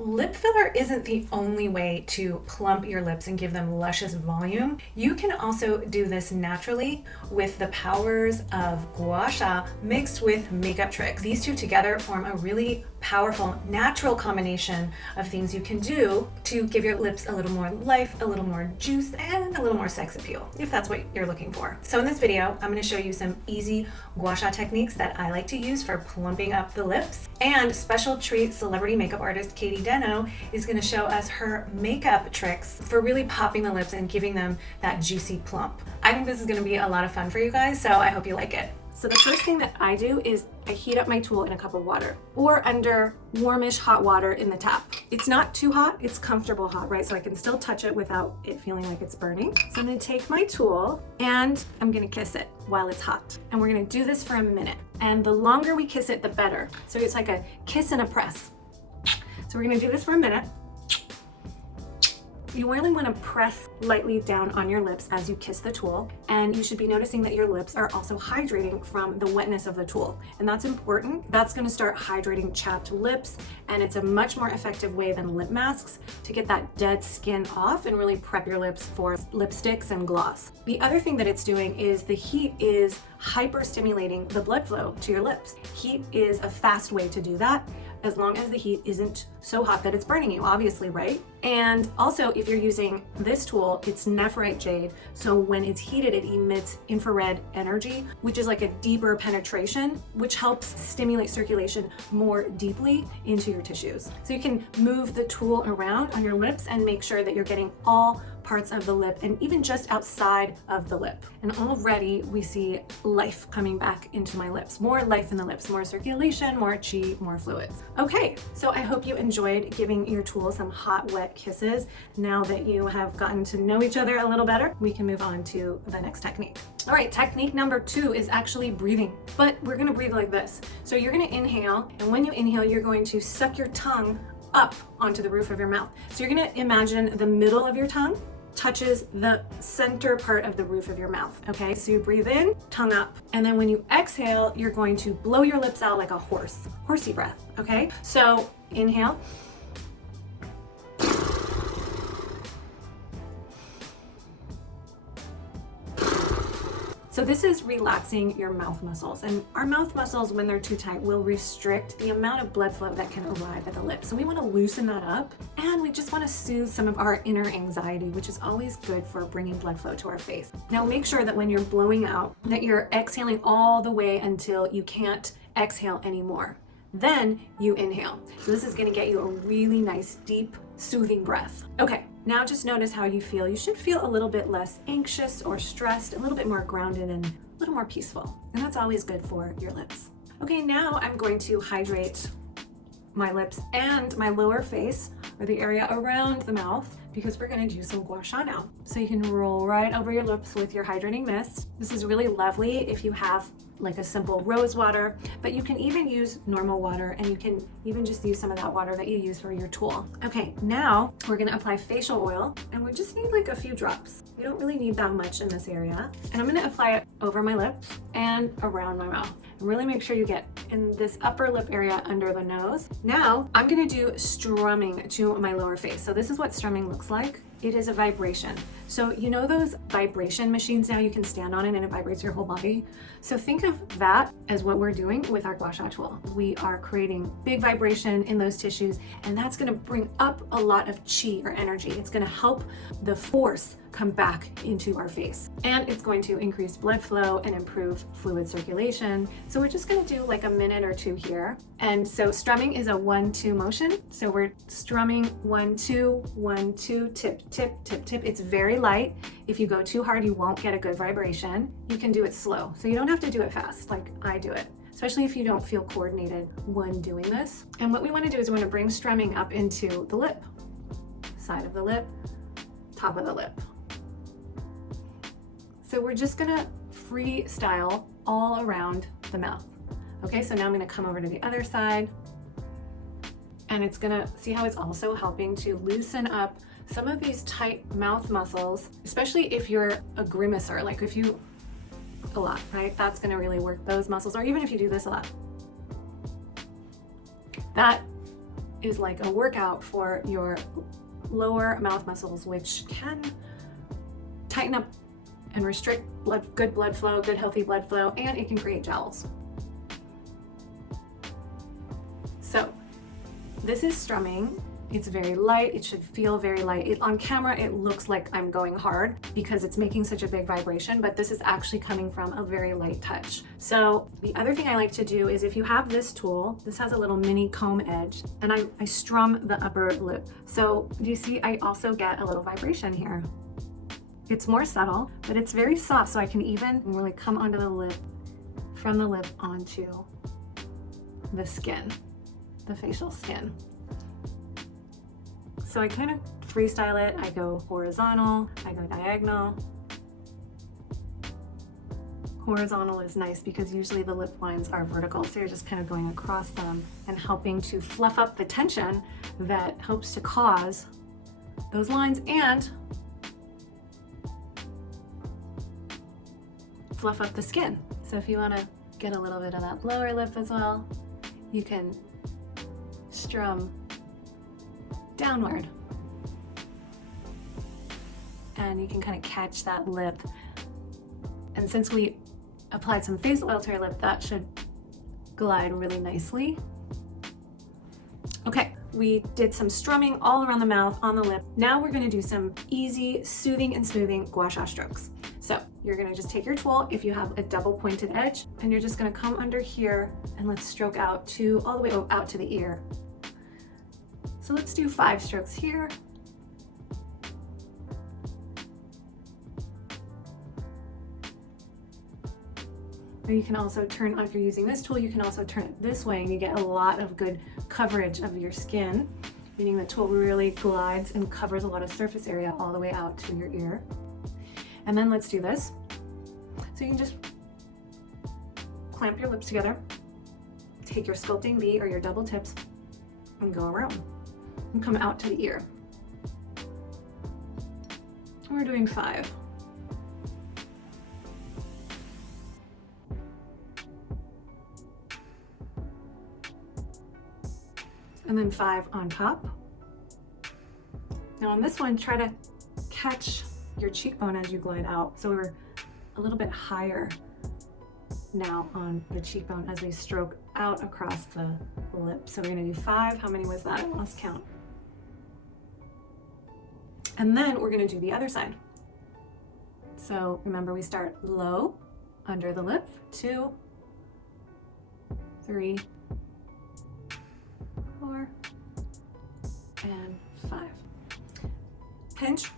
Lip filler isn't the only way to plump your lips and give them luscious volume. You can also do this naturally with the powers of Gua Sha mixed with makeup tricks. These two together form a really powerful natural combination of things you can do to give your lips a little more life, a little more juice, and a little more sex appeal, if that's what you're looking for. So in this video, I'm going to show you some easy Gua Sha techniques that I like to use for plumping up the lips. And special treat celebrity makeup artist Katey Denno is going to show us her makeup tricks for really popping the lips and giving them that juicy plump. I think this is going to be a lot of fun for you guys, so I hope you like it. So the first thing that I do is I heat up my tool in a cup of water or under warmish hot water in the tap. It's not too hot, it's comfortable hot, right? So I can still touch it without it feeling like it's burning. So I'm gonna take my tool and I'm gonna kiss it while it's hot. And we're gonna do this for a minute. And the longer we kiss it, the better. So it's like a kiss and a press. So we're gonna do this for a minute. You really want to press lightly down on your lips as you kiss the tool, and you should be noticing that your lips are also hydrating from the wetness of the tool, and that's important. That's going to start hydrating chapped lips, and it's a much more effective way than lip masks to get that dead skin off and really prep your lips for lipsticks and gloss. The other thing that it's doing is the heat is hyper stimulating the blood flow to your lips. Heat is a fast way to do that, as long as the heat isn't so hot that it's burning you, obviously, right? And also, if you're using this tool, it's nephrite jade, so when it's heated, it emits infrared energy, which is like a deeper penetration, which helps stimulate circulation more deeply into your tissues. So you can move the tool around on your lips and make sure that you're getting all parts of the lip and even just outside of the lip. And already we see life coming back into my lips. More life in the lips, more circulation, more chi, more fluids. Okay, so I hope you enjoyed giving your tool some hot, wet kisses. Now that you have gotten to know each other a little better, we can move on to the next technique. All right, technique number 2 is actually breathing, but we're gonna breathe like this. So you're gonna inhale, and when you inhale, you're going to suck your tongue up onto the roof of your mouth. So you're gonna imagine the middle of your tongue touches the center part of the roof of your mouth, okay? So you breathe in, tongue up, and then when you exhale, you're going to blow your lips out like a horsey breath, okay? So inhale. So this is relaxing your mouth muscles, and our mouth muscles, when they're too tight, will restrict the amount of blood flow that can arrive at the lips. So we want to loosen that up, and we just want to soothe some of our inner anxiety, which is always good for bringing blood flow to our face. Now make sure that when you're blowing out, that you're exhaling all the way until you can't exhale anymore. Then you inhale. So this is going to get you a really nice, deep, soothing breath. Okay. Now just notice how you feel. You should feel a little bit less anxious or stressed, a little bit more grounded and a little more peaceful. And that's always good for your lips. Okay, now I'm going to hydrate my lips and my lower face, or the area around the mouth, because we're gonna do some Gua Sha now. So you can roll right over your lips with your hydrating mist. This is really lovely if you have like a simple rose water, but you can even use normal water, and you can even just use some of that water that you use for your tool. Okay, now we're gonna apply facial oil, and we just need like a few drops. We don't really need that much in this area. And I'm gonna apply it over my lips and around my mouth. And really make sure you get in this upper lip area under the nose. Now I'm gonna do strumming to my lower face. So this is what strumming looks like. It is a vibration. So you know those vibration machines now, you can stand on it and it vibrates your whole body. So think of that as what we're doing with our Gua Sha tool. We are creating big vibration in those tissues, and that's gonna bring up a lot of chi or energy. It's gonna help the force come back into our face, and it's going to increase blood flow and improve fluid circulation. So we're just going to do like a minute or 2 here. And so strumming is a 1-2 motion. So we're strumming 1-2, 1-2, tip, tip, tip, tip. It's very light. If you go too hard, you won't get a good vibration. You can do it slow, so you don't have to do it fast like I do it, especially if you don't feel coordinated when doing this. And what we want to do is we want to bring strumming up into the lip, side of the lip, top of the lip. So we're just gonna freestyle all around the mouth. Okay, so now I'm gonna come over to the other side, and it's gonna, see how it's also helping to loosen up some of these tight mouth muscles, especially if you're a grimacer, like if you, a lot, right? That's gonna really work those muscles, or even if you do this a lot. That is like a workout for your lower mouth muscles, which can tighten up and restrict good blood flow, good healthy blood flow, and it can create jowls. So this is strumming. It's very light. It should feel very light. On camera, it looks like I'm going hard because it's making such a big vibration, but this is actually coming from a very light touch. So the other thing I like to do is, if you have this tool, this has a little mini comb edge, and I strum the upper lip. So do you see I also get a little vibration here? It's more subtle, but it's very soft, so I can even really come onto the lip, from the lip onto the skin, the facial skin. So I kind of freestyle it. I go horizontal, I go diagonal. Horizontal is nice because usually the lip lines are vertical, so you're just kind of going across them and helping to fluff up the tension that helps to cause those lines and fluff up the skin. So if you want to get a little bit of that lower lip as well, you can strum downward, and you can kind of catch that lip. And since we applied some face oil to our lip, that should glide really nicely. Okay, we did some strumming all around the mouth, on the lip. Now we're going to do some easy soothing and smoothing gua sha strokes. So you're going to just take your tool, if you have a double pointed edge, and you're just going to come under here and let's stroke out to all the way out to the ear. So let's do 5 strokes here. Or you can also turn, if you're using this tool, you can also turn it this way and you get a lot of good coverage of your skin, meaning the tool really glides and covers a lot of surface area all the way out to your ear. And then let's do this. So you can just clamp your lips together, take your sculpting V or your double tips and go around and come out to the ear. We're doing 5. And then 5 on top. Now on this one, try to catch your cheekbone as you glide out. So we're a little bit higher now on the cheekbone as we stroke out across the lip. So we're gonna do 5. How many was that? I lost count. And then we're gonna do the other side. So remember, we start low under the lip, 2, 3, 4, and 5. Pinch.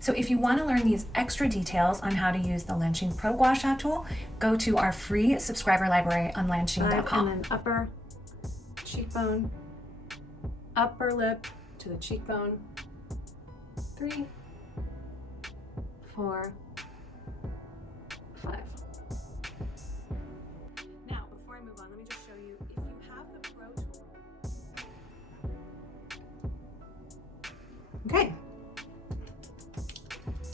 So if you want to learn these extra details on how to use the LANSHIN Pro Gua Sha tool, go to our free subscriber library on LANSHIN.com. And then upper cheekbone, upper lip to the cheekbone, 3, 4, 5. Now, before I move on, let me just show you, if you have the Pro tool. Okay.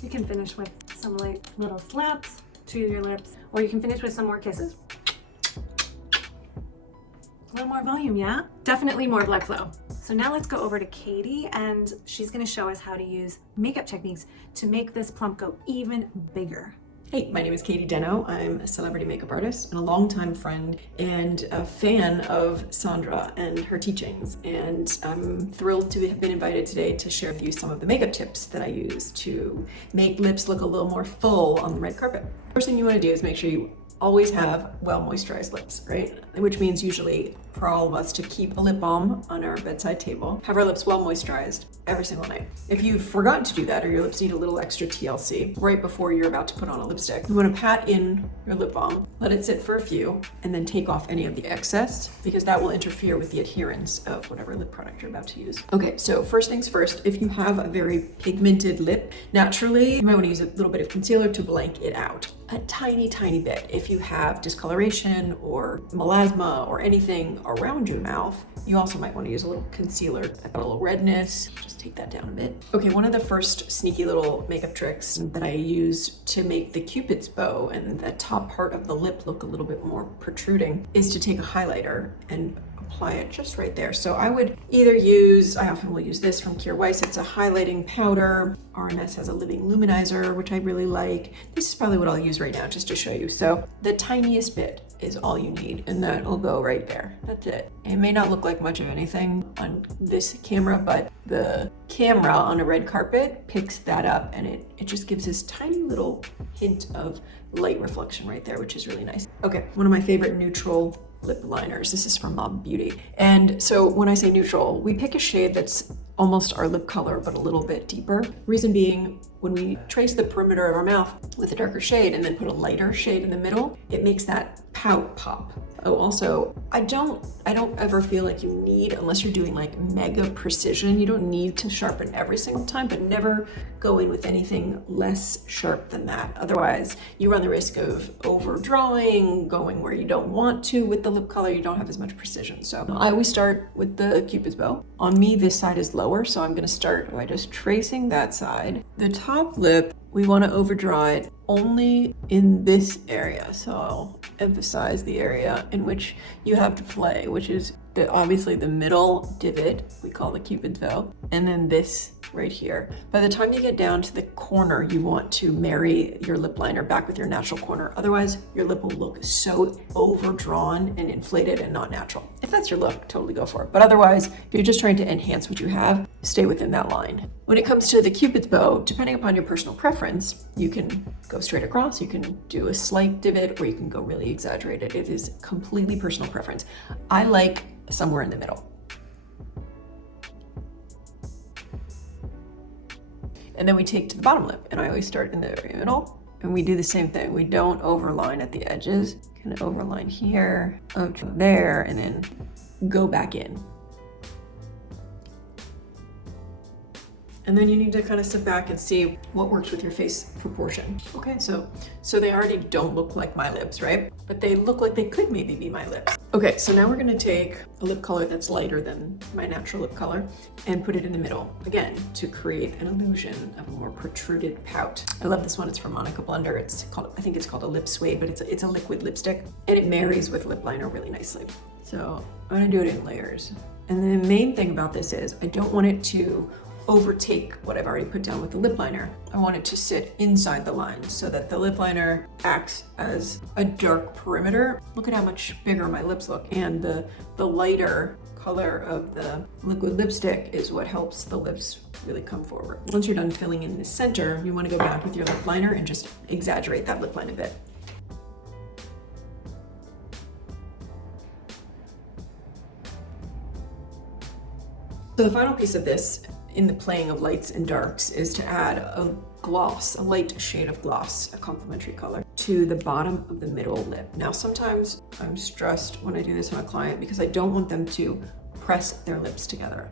You can finish with some light little slaps to your lips, or you can finish with some more kisses. A little more volume, yeah? Definitely more blood flow. So now let's go over to Katey, and she's gonna show us how to use makeup techniques to make this plump go even bigger. Hey, my name is Katey Denno. I'm a celebrity makeup artist and a longtime friend and a fan of Sandra and her teachings. And I'm thrilled to have been invited today to share with you some of the makeup tips that I use to make lips look a little more full on the red carpet. First thing you want to do is make sure you always have well moisturized lips, right? Which means usually for all of us to keep a lip balm on our bedside table, have our lips well moisturized every single night. If you've forgotten to do that, or your lips need a little extra TLC right before you're about to put on a lipstick, you want to pat in your lip balm, let it sit for a few, and then take off any of the excess, because that will interfere with the adherence of whatever lip product you're about to use. Okay, so first things first, if you have a very pigmented lip, naturally, you might want to use a little bit of concealer to blank it out. A tiny, tiny bit. If you have discoloration or melasma or anything around your mouth, you also might want to use a little concealer. I've got a little redness, just take that down a bit. Okay, one of the first sneaky little makeup tricks that I use to make the Cupid's bow and the top part of the lip look a little bit more protruding is to take a highlighter and apply it just right there. So I would either use, I often will use this from Kjaer Weis. It's a highlighting powder. RMS has a living luminizer, which I really like. This is probably what I'll use right now just to show you. So the tiniest bit is all you need, and that will go right there. That's it. It may not look like much of anything on this camera, but the camera on a red carpet picks that up, and it just gives this tiny little hint of light reflection right there, which is really nice. Okay, one of my favorite neutral lip liners. This is from Mob Beauty. And so when I say neutral, we pick a shade that's almost our lip color, but a little bit deeper. Reason being, when we trace the perimeter of our mouth with a darker shade and then put a lighter shade in the middle, it makes that pout pop. Oh, also, I don't ever feel like you need, unless you're doing like mega precision, you don't need to sharpen every single time, but never go in with anything less sharp than that. Otherwise, you run the risk of overdrawing, going where you don't want to with the lip color. You don't have as much precision. So I always start with the Cupid's bow. On me, this side is lower, so I'm gonna start by just tracing that side. The top lip, we want to overdraw it only in this area. So I'll emphasize the area in which you have to play, which is obviously the middle divot, we call the Cupid's bow, and then this right here. By the time you get down to the corner, you want to marry your lip liner back with your natural corner. Otherwise, your lip will look so overdrawn and inflated and not natural. If that's your look, totally go for it. But otherwise, if you're just trying to enhance what you have, stay within that line. When it comes to the Cupid's bow, depending upon your personal preference, you can go straight across, you can do a slight divot, or you can go really exaggerated. It is completely personal preference. I like somewhere in the middle. And then we take to the bottom lip, and I always start in the very middle, and we do the same thing. We don't overline at the edges. Kind of overline here, up to there, and then go back in. And then you need to kind of sit back and see what works with your face proportion. Okay, so they already don't look like my lips, right? But they look like they could maybe be my lips. Okay, so now we're gonna take a lip color that's lighter than my natural lip color and put it in the middle, again, to create an illusion of a more protruded pout. I love this one, it's from Monica Blender. I think it's called a lip suede, but it's a liquid lipstick, and it marries with lip liner really nicely. So I'm gonna do it in layers. And the main thing about this is I don't want it to overtake what I've already put down with the lip liner. I want it to sit inside the line so that the lip liner acts as a dark perimeter. Look at how much bigger my lips look, and the lighter color of the liquid lipstick is what helps the lips really come forward. Once you're done filling in the center, you want to go back with your lip liner and just exaggerate that lip line a bit. So the final piece of this in the playing of lights and darks is to add a gloss, a light shade of gloss, a complementary color, to the bottom of the middle lip. Now, sometimes I'm stressed when I do this on a client because I don't want them to press their lips together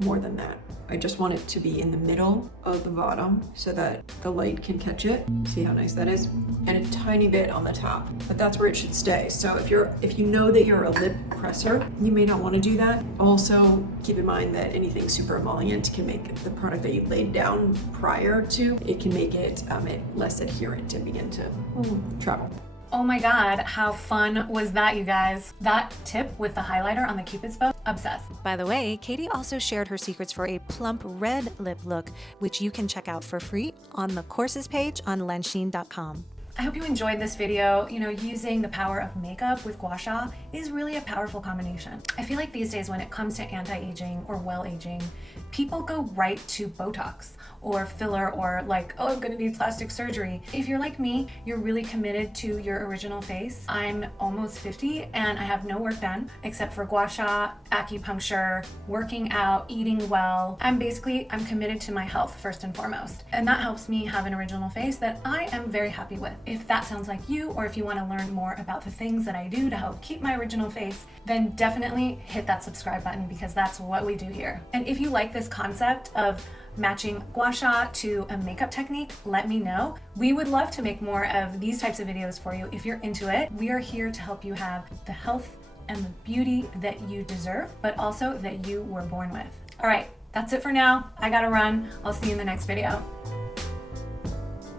more than that. I just want it to be in the middle of the bottom so that the light can catch it. See how nice that is? And a tiny bit on the top, but that's where it should stay. So if you know that you're a lip presser, you may not want to do that. Also, keep in mind that anything super emollient can make the product that you laid down prior to, it can make it less adherent and begin to travel. Oh my God, how fun was that, you guys? That tip with the highlighter on the Cupid's bow, obsessed. By the way, Katey also shared her secrets for a plump red lip look, which you can check out for free on the courses page on LANSHIN.com. I hope you enjoyed this video. You know, using the power of makeup with Gua Sha is really a powerful combination. I feel like these days when it comes to anti-aging or well-aging, people go right to Botox or filler or like, oh, I'm gonna need plastic surgery. If you're like me, you're really committed to your original face. I'm almost 50 and I have no work done except for Gua Sha, acupuncture, working out, eating well. I'm committed to my health first and foremost. And that helps me have an original face that I am very happy with. If that sounds like you, or if you want to learn more about the things that I do to help keep my original face, then definitely hit that subscribe button because that's what we do here. And if you like this concept of matching gua sha to a makeup technique, let me know. We would love to make more of these types of videos for you if you're into it. We are here to help you have the health and the beauty that you deserve, but also that you were born with. All right, that's it for now. I gotta run. I'll see you in the next video.